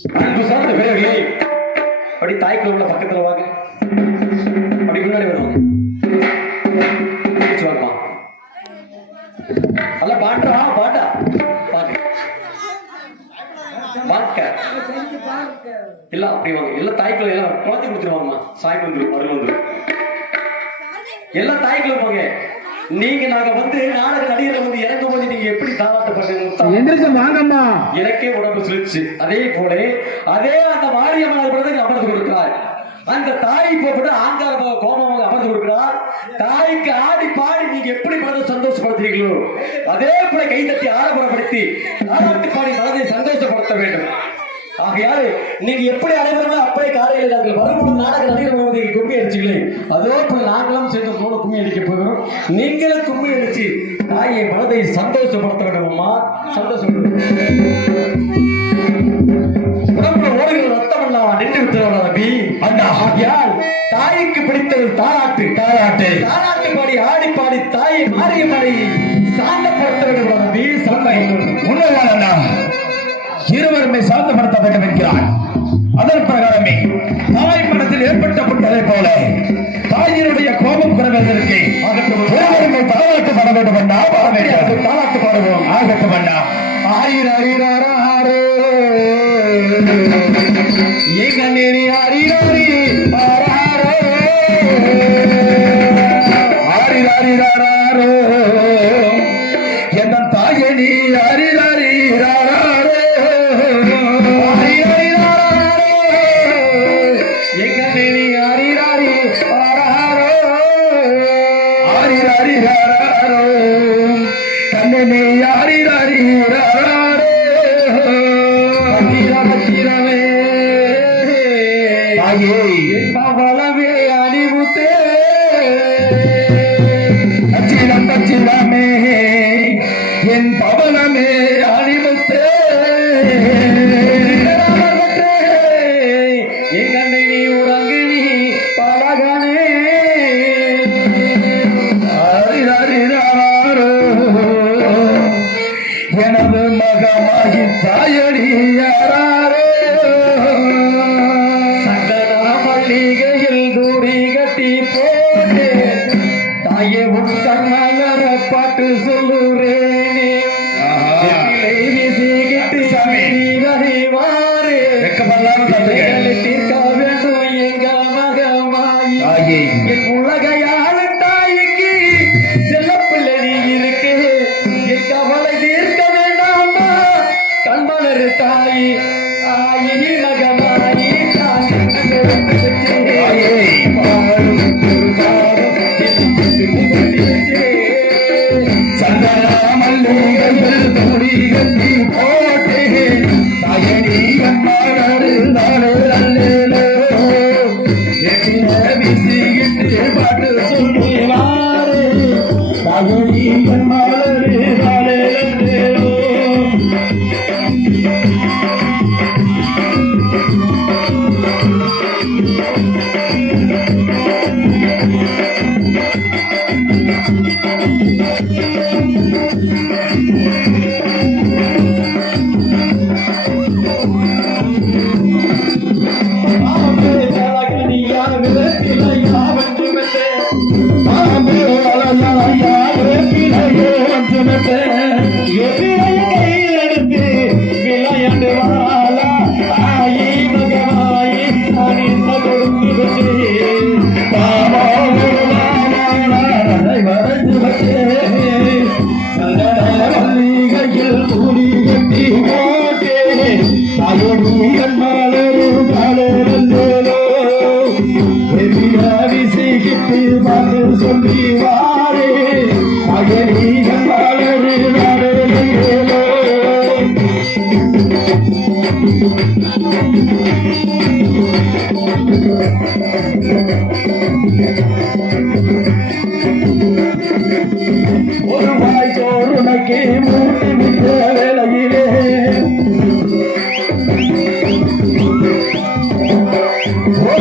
அன்பு சார்ந்த வீரர்களே அப்படி தாய்க்குள்ள உள்ள பக்கத்துல வாங்க. அப்படி முன்னாடி வருவாங்க. அல்ல பாட்டா பாட்டா. பாட்டு. பாக்க இல்ல அப்படி வாங்க. எல்லா தாய்க்குள்ள எல்லாம் குழந்தை கொடுத்துருவாங்கம்மா. சாய் வந்துடும் அருள் வந்துடும் எல்லா தாய்க்குள்ள போங்க. நீங்க நாங்க வந்து நாடக நடிகர்கள் வந்து இறங்கும் போது நீங்க எப்படி தாளாட்டப்படுறீங்க எந்திரிச்சு வாங்கம்மா. எனக்கே உடம்பு சுழிச்சு. அதே போல அதே அந்த மாரியம்மன் பிரதர் அமர்ந்து கொடுக்கிறார் அந்த தாய் போட்டு ஆங்கார கோபமாக அமர்ந்து கொடுக்கிறார். தாய்க்கு ஆடி பாடி நீங்க எப்படி மனதை சந்தோஷப்படுத்துறீங்களோ அதே போல கைதட்டி ஆரம்பப்படுத்தி தாராட்டு பாடி மனதை சந்தோஷப்படுத்த வேண்டும். ஆகையால் நீங்க எப்படி அனைவருமே அப்படியே காலையில் நாங்கள் வரும்போது நாடக நடிகர் வருவதை கும்மி அடிச்சுங்களே அதே போல நாங்களும் சேர்ந்து மூணு கும்மி அடிக்க போகிறோம். நீங்களும் கும்மி அடிச்சு தாயை மனதை சந்தோஷப்படுத்த வேண்டுமம்மா சந்தோஷப்படுத்த உடம்புல ஓடுகிற ரத்தம் எல்லாம் நின்று விட்டுறோம் நபி அந்த ஆகியால் தாய்க்கு பிடித்தது தாராட்டு தாராட்டு தாராட்டு பாடி ஆடி பாடி தாயை மாறிய மாறி சாந்தப்படுத்த வேண்டும் நபி சாந்தப்படுத்த உண்மைதான் இருவருமே சாந்தப்படுத்த வேண்டும் என்கிறார் அதன் பிரகாரமே தாய் மனத்தில் ஏற்பட்ட புட்டதை போல தாயினுடைய கோபம் குறைவதற்கு பவளவே அணிமுத்தே कमलनाथ फंस गए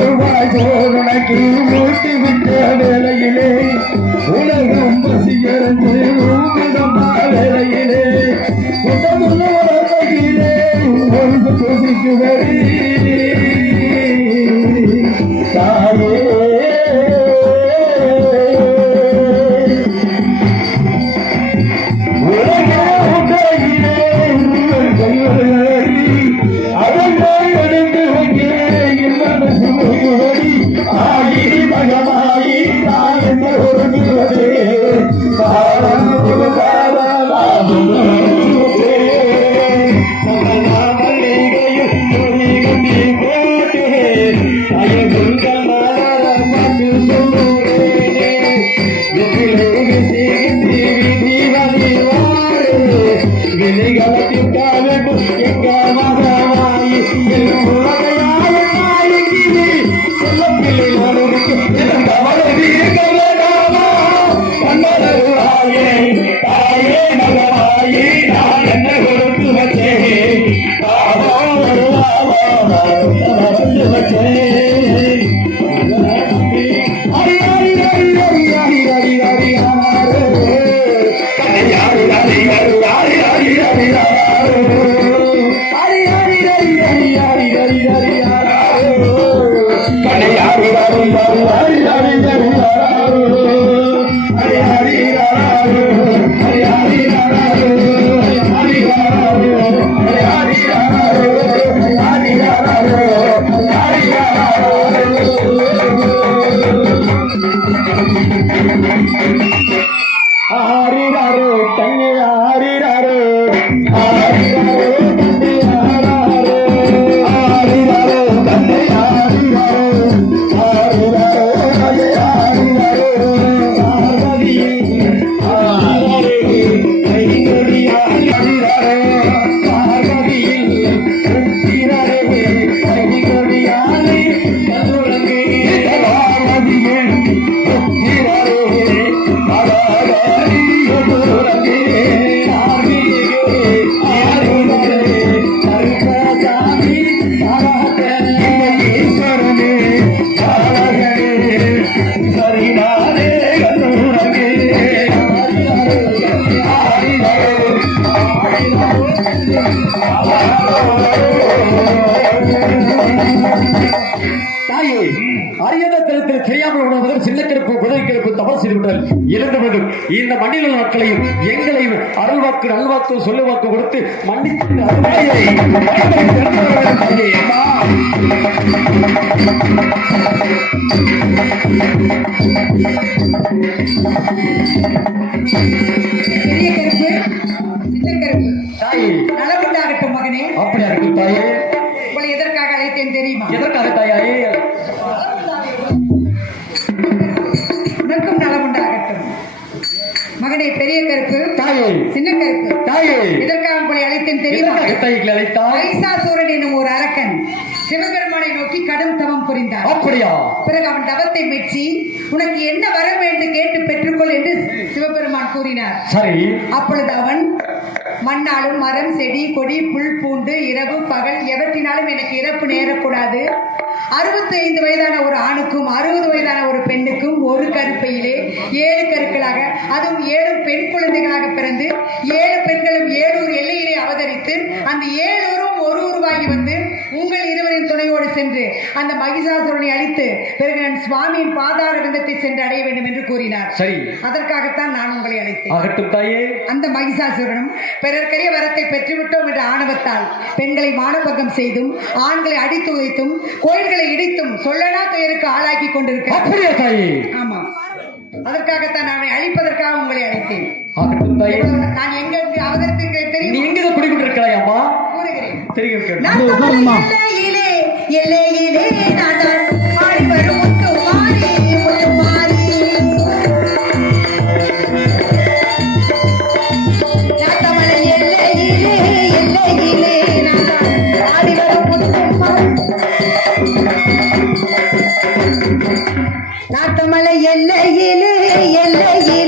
ஒரு வாய் மூட்டி விட்ட வேலையிலே உலகம் பசியறிந்து உம்மிடம் வேளையிலே உடம்புல வகையிலே ஒன்று கொதிக்க சுமக்குவடி தாயே அரியத கருத்தில் தெரியாமல் உணர்வதும் சின்ன கிழப்பு புதை கிழப்பு தவறு செய்துவிட்டால் இழந்தவர்கள் இந்த மண்ணில் மக்களையும் எங்களையும் அருள்வாக்கு நல்வாக்கு சொல்லுவாக்கு கொடுத்து மன்னித்து தாயே. நலமுண்டாகட்டும் மகனே. அப்படியா இருக்கும் தாயே? உங்களை எதற்காக தெரியுமா எதற்காக தாயாயே உனக்கும் நலமுண்டாகட்டும் மகனே பெரிய கருப்பு தாயே. சின்ன கருப்பு. தாயே. எதற்காக உங்களை அழைத்தேன் தெரியுமா? மைசாசூரன் என்னும் ஒரு அரக்கன் சிவபெருமானை நோக்கி கடும் தவம் புரிந்தார். அப்படியா? பிறகு அவன் தவத்தை மெச்சி உனக்கு என்ன வரம் என்று கேட்டு பெற்றுக்கொள் என்று சிவபெருமான் கூறினார். சரி. அப்பொழுது அவன் மண்ணாலும் மரம் செடி கொடி புல் பூண்டு இரவு பகல் எவற்றினாலும் எனக்கு இறப்பு நேரக்கூடாது. அறுபத்தி ஐந்து வயதான ஒரு ஆணுக்கும் அறுபது வயதான ஒரு பெண்ணுக்கும் ஒரு கருப்பையிலே ஏழு கருக்களாக அதுவும் ஏழு பெண் குழந்தைகளாக பிறந்து ஏழு பெண்களும் ஏழூர் எல்லையிலே அவதரித்து அந்த ஏழூரும் ஒரு உருவாகி வந்து உங்கள் இருவரின் துணையோடு சென்று அந்த மகிஷாசுரனை அழித்து பிறகு நான் சுவாமியின் பாதார விந்தத்தை சென்று அடைய வேண்டும் என்று கூறினார். சரி. அதற்காகத்தான் நான் உங்களை அழைத்தேன். ஆகட்டும் தாயே. அந்த மகிஷாசுரனும் பிறர்க்கரிய வரத்தை பெற்றுவிட்டோம் என்ற ஆணவத்தால் பெண்களை மானபங்கம் செய்தும் ஆண்களை அடித்து உதைத்தும் கோயில்களை இடித்தும் சொல்லனா துயருக்கு ஆளாக்கி கொண்டிருக்கிறார். அப்படியா தாயே? ஆமா அதற்காகத்தான் நான் அழிப்பதற்காக உங்களை அழைத்தேன். நான் எங்க அவதரித்திருக்கிறேன் நீ தெரியும் எங்க குடிக்கொண்டிருக்கிறாய் அம்மா? தமிழ் எல்லையிலே எல்லையிலே நான் ஆடி வரும் முத்து மாறி முத்து மாறி. நான் தமிழ் எல்லையிலே எல்லையிலே நான் தான் ஆடி வரும் முத்து மாறி நாட்டமலை எல்லையிலே எல்லையிலே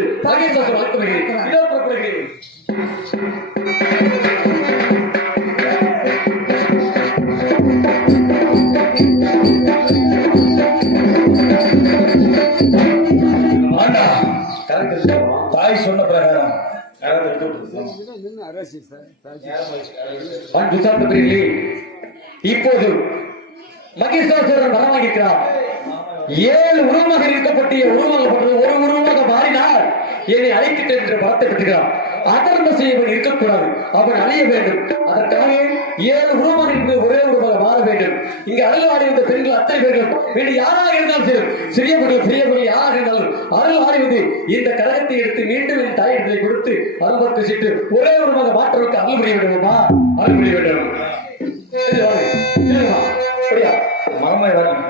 ಹೇಳಿದರು ಹಾಗೆ ಸೊಸರು ಹತ್ತು ಬಗೆರಿ ಇದರ ತಾಯಿ ಸೊನ್ನ ಪ್ರಕಾರ. ಇಪ್ಪದು இப்போது மகேஸ்வரர் மரணமாகிறார் ஏழு உருவமாக இருக்கப்பட்டிய உருவமாகப்பட்டு ஒரு உருவமாக மாறினால் என்னை அழைத்துட்டு என்று வார்த்தை பெற்றுகிறார். அதர்ம செய்வன் இருக்கக்கூடாது. அவன் அழைய வேண்டும். அதற்காக ஏழு உருவமாக இருந்து ஒரே உருவமாக மாற வேண்டும். இங்கு அருள் ஆடிவந்த பெண்கள் அத்தனை பேர்கள் வேறு யாராக இருந்தாலும் சரி சிறிய பெண்கள் சிறிய பெண்கள் யாராக இருந்தாலும் அருள் ஆடிவது இந்த கழகத்தை எடுத்து மீண்டும் என் தாயிடத்தை கொடுத்து அருள்பட்டு சிட்டு ஒரே உருவமாக மாற்றுவதற்கு அருள் புரிய வேண்டுமா? அருள் புரிய வேண்டும்? மகமாய் வரணும்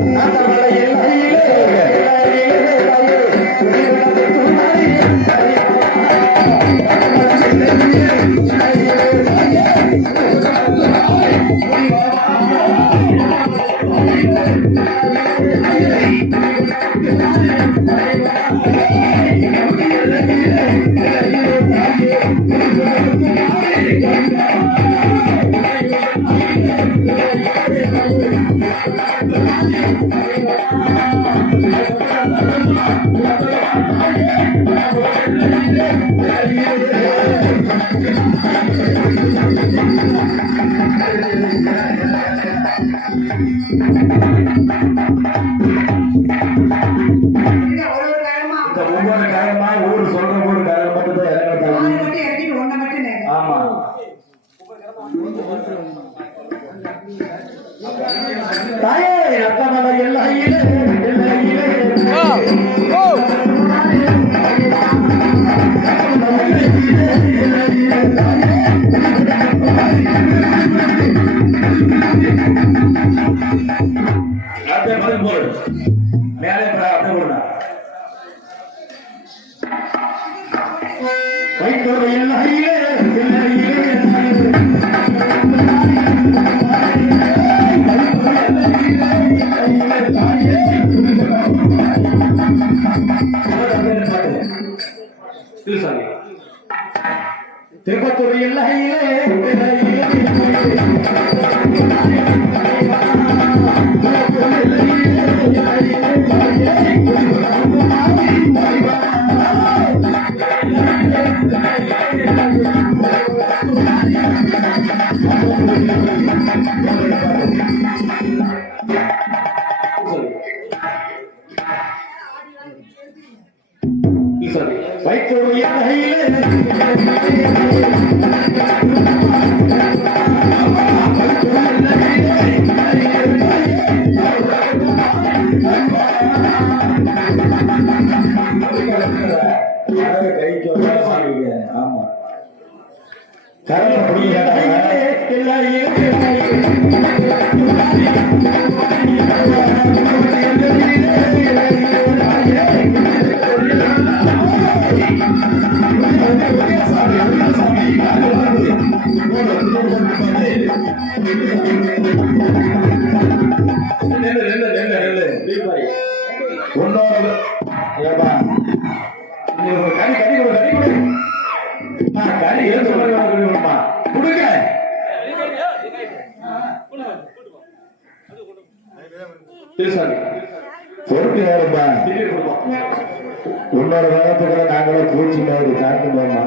அரைக்கும்போமா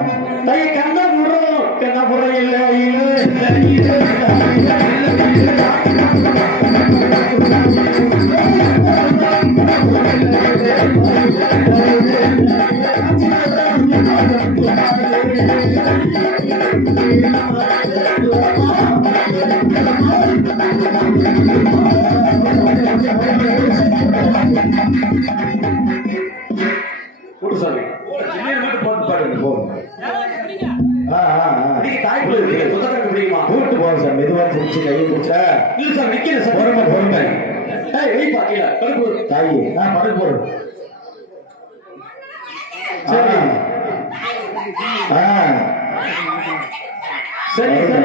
தை கண்ண புடுறோம் கண்ண புடுற இல்லை இல்லை இல்லை இல்லை இல்லை Thank you. பிடிச்சு கையை பிடிச்சா இல்ல சார் நிக்கிற சார். பொறுமை பொறுமை. சரி சரி.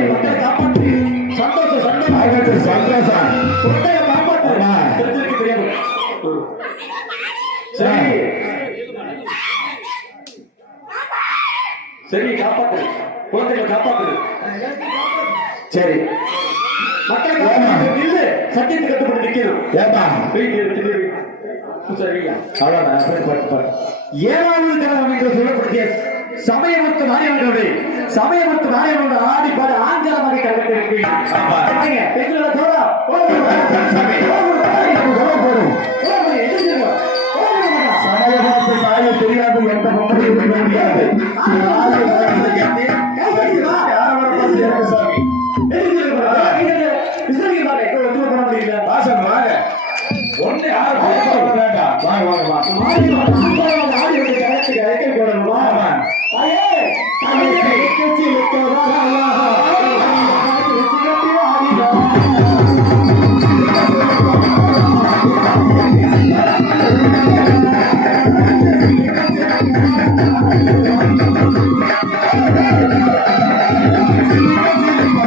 ஏழாவது கிரமம் என்று சொல்லக்கூடிய சமயமத்து நாயகர்களே சமயமத்து நாயகர்கள் ஆடி பாட ஆஞ்சலமாக கலந்து பெண்களை Thank you.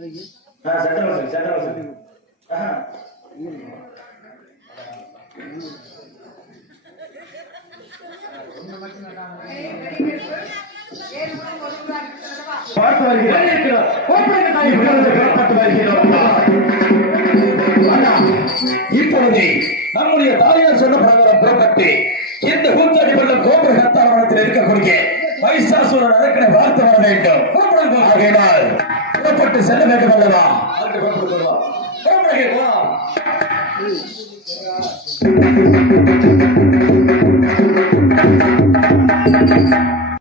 சட்டம் வசதி சட்டம் வசதி பார்த்து வருகிறோம். பார்த்து வருகிறோம். இப்பொழுது நம்முடைய தாயார் சொன்ன பிரகாரம் புறப்பட்டு இந்த கூத்தாடி பள்ளம் கோபுர கத்தாரவனத்தில் இருக்கக்கூடிய வைசாசுரன் அரக்கனை பார்த்து வர வேண்டும் ஆகையினால் புறப்பட்டு செல்ல வேண்டும் அல்லவா. புறப்படுங்க, போலாம்.